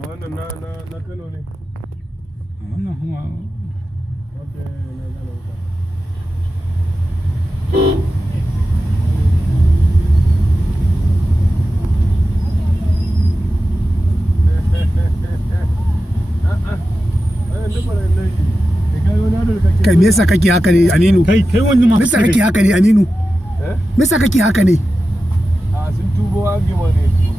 wannan na Kano ne. Wannan kuma Okay, na gane ka. Kai me yasa kake haka ne Aminu? kai wani ma Me yasa kake haka ne Aminu? Eh? Me yasa kake haka ne? A sun tubo an gima ne.